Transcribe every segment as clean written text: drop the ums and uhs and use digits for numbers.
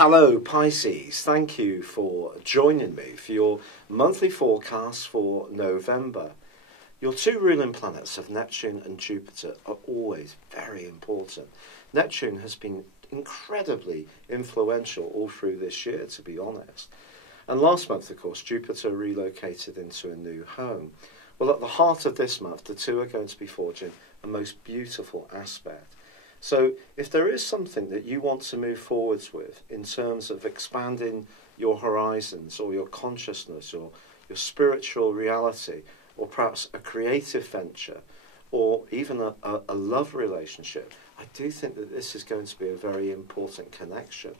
Hello Pisces, thank you for joining me for your monthly forecast for November. Your two ruling planets of Neptune and Jupiter are always very important. Neptune has been incredibly influential all through this year, to be honest. And last month, of course, Jupiter relocated into a new home. Well, at the heart of this month, the two are going to be forging a most beautiful aspect. So if there is something that you want to move forwards with in terms of expanding your horizons or your consciousness or your spiritual reality, or perhaps a creative venture, or even a love relationship, I do think that this is going to be a very important connection.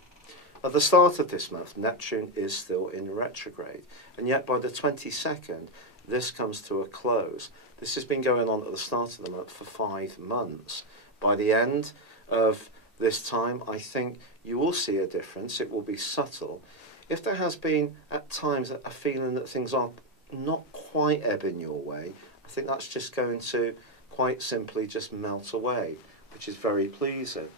At the start of this month, Neptune is still in retrograde, and yet by the 22nd, this comes to a close. This has been going on at the start of the month for 5 months. By the end of this time, I think you will see a difference. It will be subtle. If there has been at times a feeling that things are not quite ebbing your way, I think that's just going to quite simply just melt away, which is very pleasing.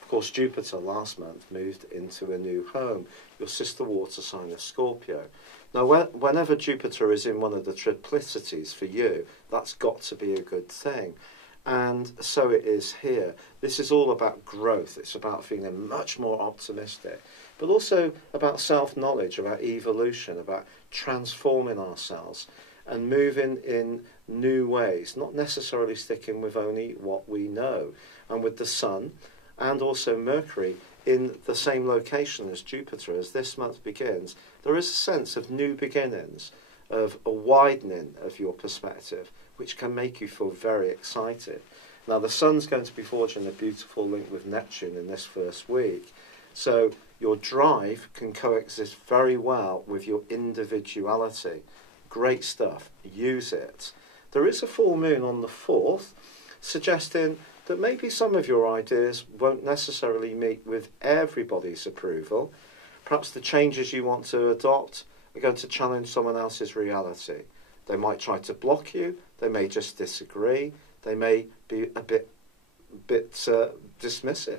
Of course, Jupiter last month moved into a new home, your sister water sign of Scorpio. Now, whenever Jupiter is in one of the triplicities for you, that's got to be a good thing. And so it is here. This is all about growth. It's about feeling much more optimistic, but also about self-knowledge, about evolution, about transforming ourselves and moving in new ways, not necessarily sticking with only what we know. And with the Sun and also Mercury in the same location as Jupiter as this month begins, there is a sense of new beginnings, of a widening of your perspective, which can make you feel very excited. Now, the Sun's going to be forging a beautiful link with Neptune in this first week, so your drive can coexist very well with your individuality. Great stuff. Use it. There is a full moon on the 4th, suggesting that maybe some of your ideas won't necessarily meet with everybody's approval. Perhaps the changes you want to adopt are going to challenge someone else's reality. They might try to block you, they may just disagree, they may be a bit dismissive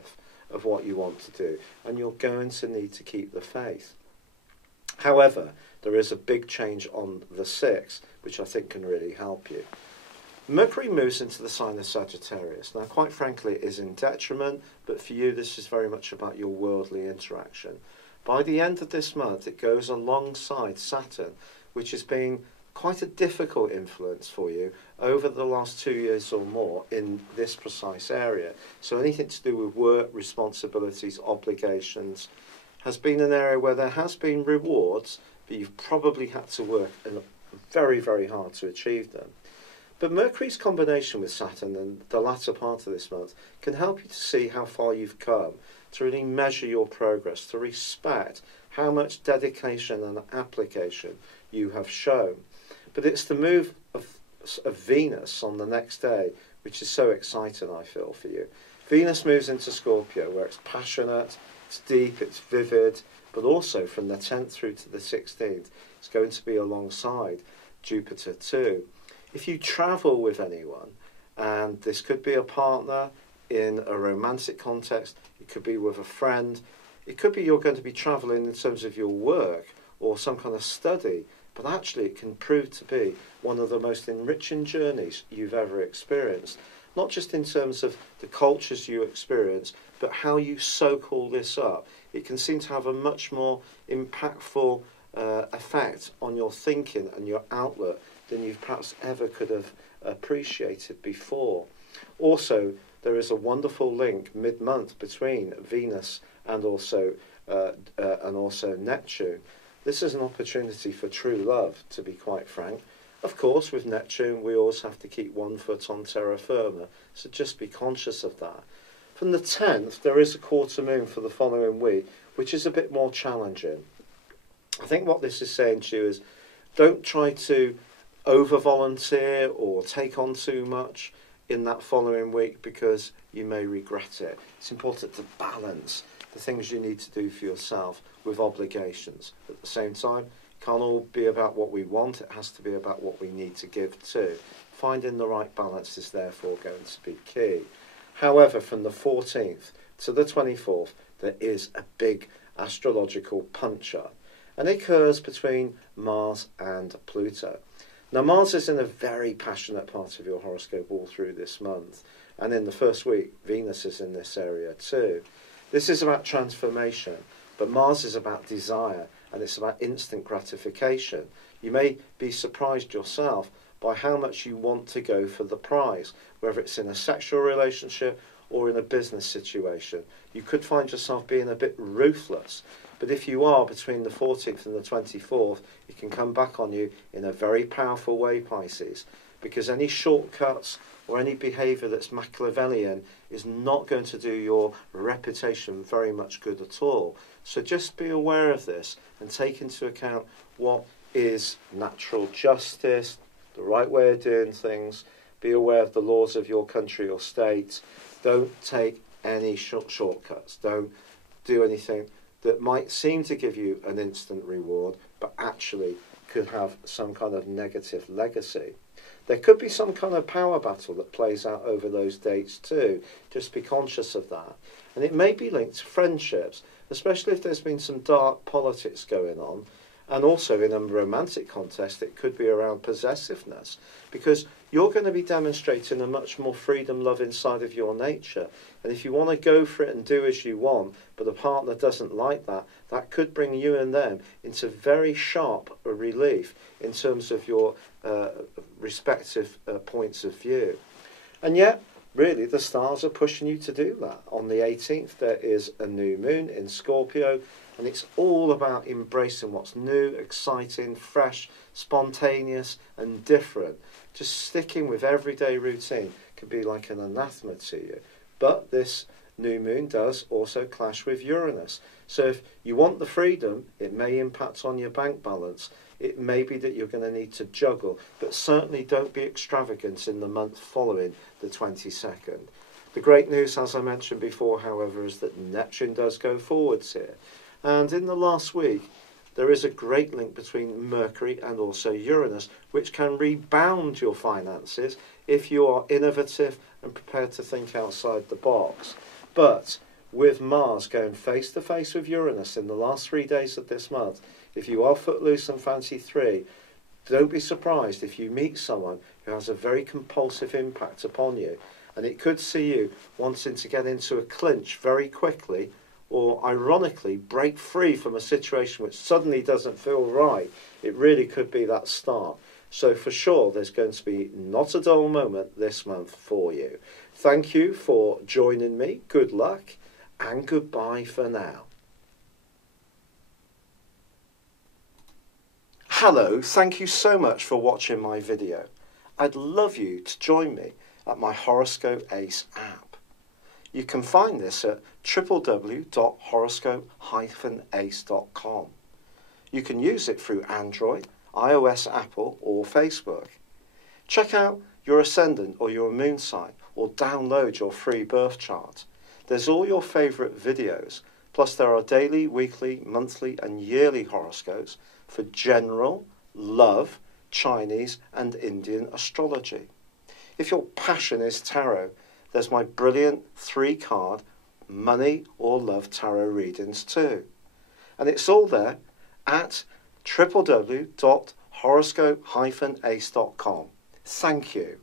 of what you want to do, and you're going to need to keep the faith. However, there is a big change on the 6th, which I think can really help you. Mercury moves into the sign of Sagittarius. Now, quite frankly, it is in detriment, but for you, this is very much about your worldly interaction. By the end of this month, it goes alongside Saturn, which has been quite a difficult influence for you over the last 2 years or more in this precise area. So anything to do with work, responsibilities, obligations has been an area where there has been rewards, but you've probably had to work very, very hard to achieve them. But Mercury's combination with Saturn in the latter part of this month can help you to see how far you've come, to really measure your progress, to respect how much dedication and application you have shown. But it's the move of Venus on the next day, which is so exciting, I feel, for you. Venus moves into Scorpio, where it's passionate, it's deep, it's vivid, but also from the 10th through to the 16th, it's going to be alongside Jupiter too. If you travel with anyone, and this could be a partner in a romantic context, it could be with a friend, it could be you're going to be travelling in terms of your work or some kind of study, but actually it can prove to be one of the most enriching journeys you've ever experienced. Not just in terms of the cultures you experience, but how you soak all this up. It can seem to have a much more impactful effect on your thinking and your outlook than you perhaps ever could have appreciated before. Also, there is a wonderful link mid-month between Venus and also Neptune. This is an opportunity for true love, to be quite frank. Of course, with Neptune, we always have to keep one foot on terra firma, so just be conscious of that. From the 10th, there is a quarter moon for the following week, which is a bit more challenging. I think what this is saying to you is, don't try to over-volunteer or take on too much in that following week, because you may regret it. It's important to balance the things you need to do for yourself with obligations. At the same time, it can't all be about what we want, it has to be about what we need to give too. Finding the right balance is therefore going to be key. However, from the 14th to the 24th, there is a big astrological puncher, and it occurs between Mars and Pluto. Now, Mars is in a very passionate part of your horoscope all through this month, and in the first week, Venus is in this area too. This is about transformation, but Mars is about desire, and it's about instant gratification. You may be surprised yourself by how much you want to go for the prize, whether it's in a sexual relationship or in a business situation. You could find yourself being a bit ruthless, but if you are between the 14th and the 24th, it can come back on you in a very powerful way, Pisces, because any shortcuts or any behaviour that's Machiavellian is not going to do your reputation very much good at all. So just be aware of this and take into account what is natural justice, the right way of doing things. Be aware of the laws of your country or state. Don't take any shortcuts. Don't do anything that might seem to give you an instant reward, but actually could have some kind of negative legacy. There could be some kind of power battle that plays out over those dates too. Just be conscious of that. And it may be linked to friendships, especially if there's been some dark politics going on. And also in a romantic context, it could be around possessiveness, because you're going to be demonstrating a much more freedom, love inside of your nature. And if you want to go for it and do as you want, but the partner doesn't like that, that could bring you and them into very sharp relief in terms of your respective points of view. And yet, really, the stars are pushing you to do that. On the 18th, there is a new moon in Scorpio, and it's all about embracing what's new, exciting, fresh, spontaneous, and different. Just sticking with everyday routine can be like an anathema to you. But this new moon does also clash with Uranus. So if you want the freedom, it may impact on your bank balance. It may be that you're going to need to juggle, but certainly don't be extravagant in the month following the 22nd. The great news, as I mentioned before, however, is that Neptune does go forwards here. And in the last week, there is a great link between Mercury and also Uranus, which can rebound your finances if you are innovative and prepared to think outside the box. But with Mars going face to face with Uranus in the last 3 days of this month, if you are footloose and fancy free, don't be surprised if you meet someone who has a very compulsive impact upon you. And it could see you wanting to get into a clinch very quickly, or ironically break free from a situation which suddenly doesn't feel right. It really could be that start. So for sure, there's going to be not a dull moment this month for you. Thank you for joining me. Good luck and goodbye for now. Hello, thank you so much for watching my video. I'd love you to join me at my Horoscope Ace app. You can find this at www.horoscope-ace.com. You can use it through Android, iOS, Apple or Facebook. Check out your ascendant or your moon sign, or download your free birth chart. There's all your favourite videos, plus there are daily, weekly, monthly and yearly horoscopes for general, love, Chinese and Indian astrology. If your passion is tarot, there's my brilliant 3-card money or love tarot readings too. And it's all there at www.horoscope-ace.com. Thank you.